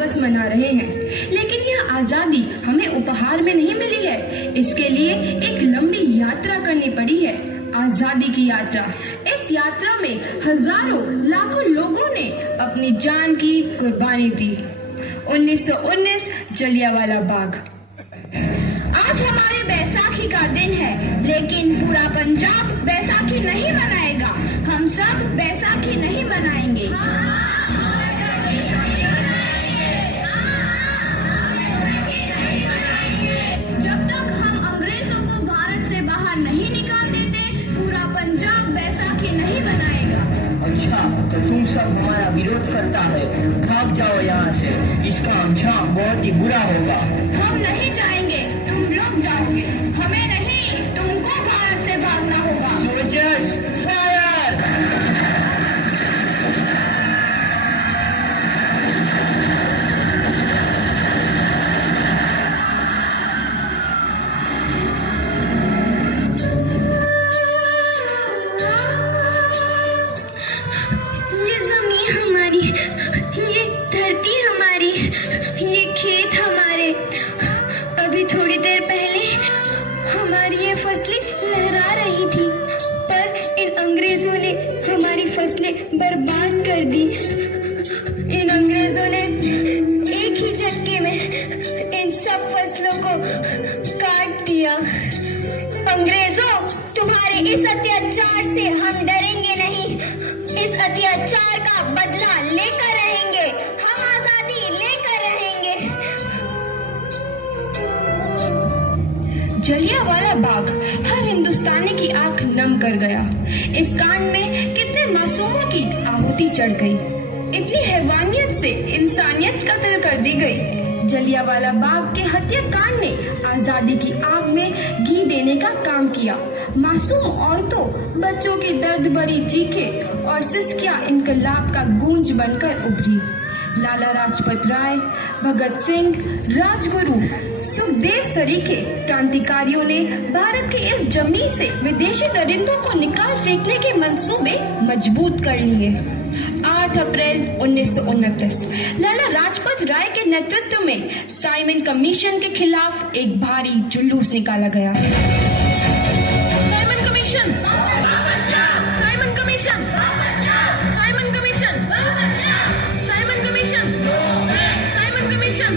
दिवस मना रहे हैं। लेकिन यह आजादी हमें उपहार में नहीं मिली है, इसके लिए एक लंबी यात्रा करनी पड़ी है, आजादी की यात्रा। इस यात्रा में हजारों लाखों लोगों ने अपनी जान की कुर्बानी दी। 1919 जलियांवाला बाग। आज हमारे बैसाखी का दिन है, लेकिन पूरा पंजाब बैसाखी नहीं मनाएगा। हम सब बैसाखी नहीं मनाएंगे। जब तक हम अंग्रेजों को भारत से बाहर नहीं निकाल देते, पूरा पंजाब बैसाखी नहीं मनाएगा। अच्छा, तो तुम सब हमारा विरोध करता है, भाग जाओ यहाँ से। इसका अंजाम बहुत ही बुरा होगा। हम नहीं जाएंगे, तुम लोग जाओगे। हमें नहीं, तुमको भारत से भागना होगा। Soldiers fire! ये जमीन हमारी, ये धरती हमारी, ये खेत हमारे। अभी थोड़ी देर पहले हमारी ये फसलें लहरा रही थी, पर इन अंग्रेजों ने हमारी फसलें बर्बाद कर दी। इन अंग्रेजों ने एक ही झटके में इन सब फसलों को काट दिया। अंग्रेजों, तुम्हारे इस अत्याचार से हम डरेंगे नहीं। इस अत्याचार का बदला लेकर रहेंगे। हम आजादी लेकर रहेंगे। जलियांवाला बाग हर हिंदुस्तानी की आंख नम कर गया। इस कांड में कितने मासूमों की आहुति चढ़ गई, इतनी हैवानियत से इंसानियत कत्ल कर दी गई। जलियांवाला बाग के हत्याकांड ने आजादी की आग में घी देने का काम किया। मासूम औरतों, बच्चों की दर्द भरी चीखें और सिसकियां इनकलाब का गूंज बनकर उभरी। लाला लाजपत राय, भगत सिंह, राजगुरु, सुखदेव सरीखे क्रांतिकारियों ने भारत की इस जमीन से विदेशी दरिंदों को निकाल फेंकने के मंसूबे मजबूत कर लिए। 8 अप्रैल 1929 लाला लाजपत राय के नेतृत्व में साइमन कमीशन के खिलाफ एक भारी जुलूस निकाला गया। Simon commission, Simon commission, Simon commission, Simon commission, Simon commission,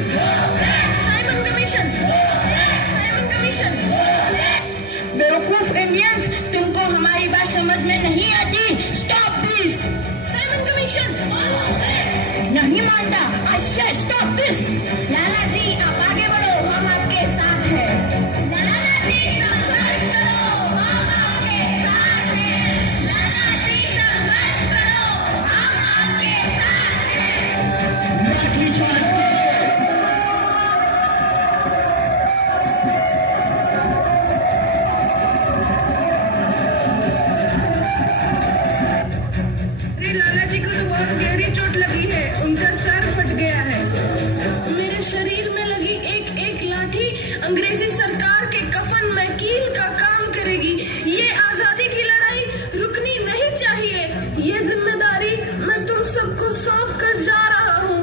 Simon commission, Simon commission. बेवकूफ इंडियंस, तुमको हमारी बात समझ में नहीं आती। Stop please. साइमन कमीशन नहीं मानता। आई से स्टॉप दिस। लाला जी, आप आगे बढ़ो, हम आपके साथ हैं। लाला जी, संघर्ष करो, हम आपके साथ हैं। लाला जी, संघर्ष करो, हम आपके साथ हैं। लाठीचार्ज करो! लाला जी को तो बहुत गहरी चोट लगी है, उनका सर फट गया है। मेरे शरीर में लगी एक एक लाठी अंग्रेजी सरकार के कफन में कील का काम करेगी। ये आजादी की लड़ाई रुकनी नहीं चाहिए। ये जिम्मेदारी मैं तुम सबको सौंप कर जा रहा हूँ।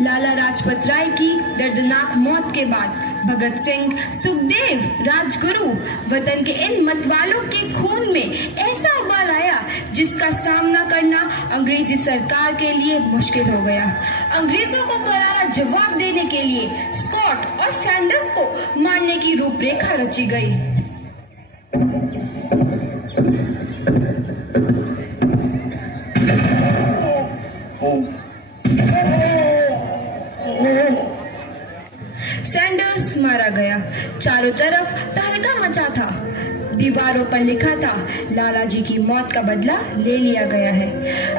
लाला लाजपत राय की दर्दनाक मौत के बाद भगत सिंह, सुखदेव, राजगुरु वतन के इन मतवालों के खून में ऐसा उबाल आया जिसका सामना करना अंग्रेजी सरकार के लिए मुश्किल हो गया। अंग्रेजों को करारा जवाब देने के लिए स्कॉट और सैंडर्स को मारने की रूपरेखा रची गई। सैंडर्स मारा गया। चारों तरफ तहलका मचा था। दीवारों पर लिखा था, लाला जी की मौत का बदला ले लिया गया है।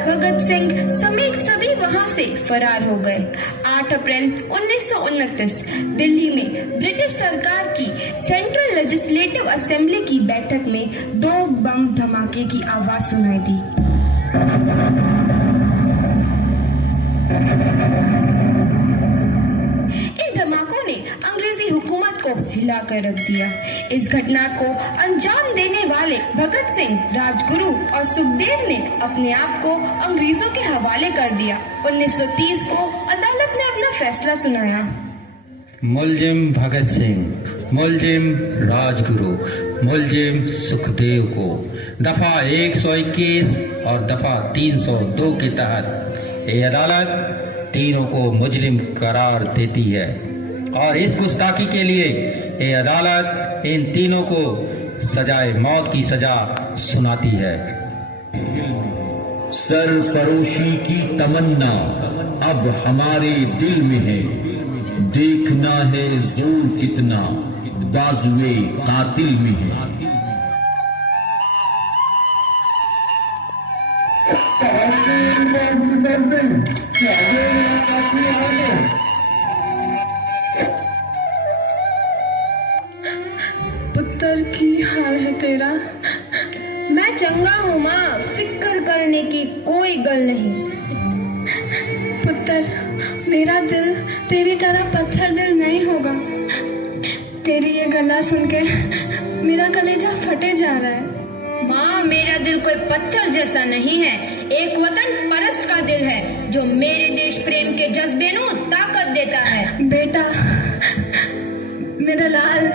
भगत सिंह समेत सभी वहां से फरार हो गए। 8 अप्रैल 1929 दिल्ली में ब्रिटिश सरकार की सेंट्रल लेजिस्लेटिव असेंबली की बैठक में 2 बम धमाके की आवाज सुनाई दी। इन धमाकों ने अंग्रेजी हुकूमत को को हिलाकर रख दिया। इस घटना को अंजाम देने वाले भगत सिंह, राजगुरु और सुखदेव ने अपने आप को अंग्रेजों के हवाले कर दिया। 1930 को अदालत ने अपना फैसला सुनाया। मुलजिम भगत सिंह, मुलजिम राजगुरु, मुलजिम सुखदेव को दफा 121 और दफा 302 के तहत ये अदालत तीनों को मुजरिम करार देती है और इस गुस्ताखी के लिए ये अदालत इन तीनों को सजाए मौत की सजा सुनाती है। सरफरोशी की तमन्ना अब हमारे दिल में है, देखना है जोर कितना बाजुए कातिल में है। पुत्र की हाल है तेरा? मैं चंगा हूँ माँ, फिक्र करने की कोई गल नहीं। पुत्र, मेरा दिल तेरी तरह पत्थर दिल नहीं होगा। तेरी ये गला सुन के मेरा कलेजा फटे जा रहा है। माँ, मेरा दिल कोई पत्थर जैसा नहीं है, एक वतन परस्त का दिल है जो मेरे देश प्रेम के जज्बे को ताकत देता है। बेटा, मेरा लाल।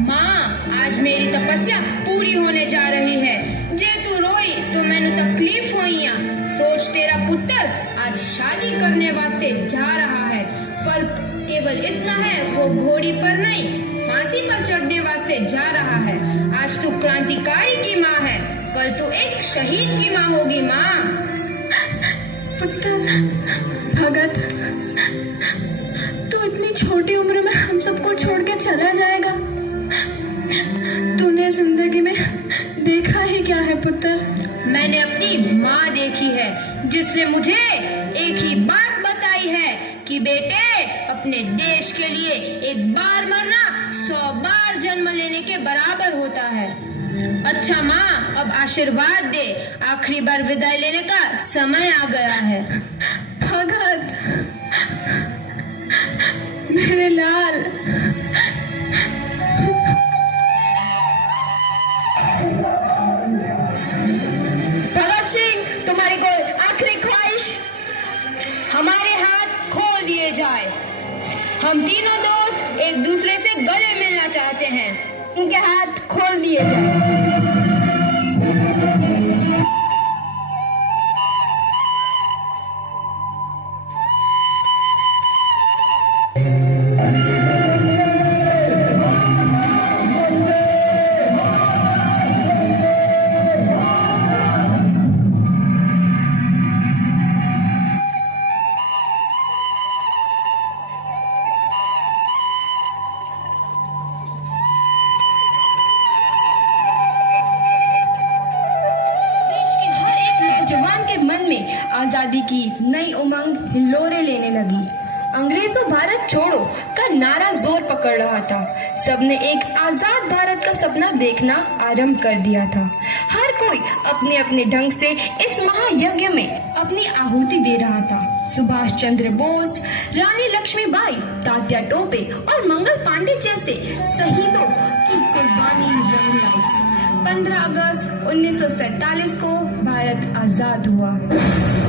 माँ, आज मेरी तपस्या पूरी होने जा रही है। जे तू रोई तो मैंने तकलीफ होइया। सोच, तेरा पुत्र आज शादी करने वास्ते जा रहा है। फर्क केवल इतना है, वो घोड़ी पर नहीं फांसी पर चढ़ने वास्ते जा रहा है। आज तू क्रांतिकारी की माँ है, कल तू एक शहीद की माँ होगी। माँ। पुत्र भगत, तू इतनी छोटी उम्र में हम सबको छोड़ के चला जाएगा? तूने जिंदगी में देखा ही क्या है पुत्र? मैंने अपनी माँ देखी है, जिसने मुझे एक ही बात बताई है कि बेटे, अपने देश के लिए एक बार मरना 100 बार जन्म लेने के बराबर होता है। अच्छा माँ, अब आशीर्वाद दे, आखिरी बार विदाई लेने का समय आ गया है। भगत, मेरे लाल। भगत सिंह, तुम्हारी कोई आखिरी ख्वाहिश? हमारे हाथ खोल दिए जाए। हम तीनों दोस्त एक दूसरे से गले मिलना चाहते हैं, उनके हाथ खोल दिए जाए। आजादी की नई उमंग हिलोरे लेने लगी। अंग्रेजों भारत छोड़ो का नारा जोर पकड़ रहा था। सबने एक आजाद भारत का सपना देखना आरंभ कर दिया था। हर कोई अपने अपने ढंग से इस महायज्ञ में अपनी आहुति दे रहा था। सुभाष चंद्र बोस, रानी लक्ष्मीबाई, तात्या टोपे और मंगल पांडे जैसे शहीदों की कुर्बानी रंग लाई। 15 अगस्त 1947 को भारत आजाद हुआ।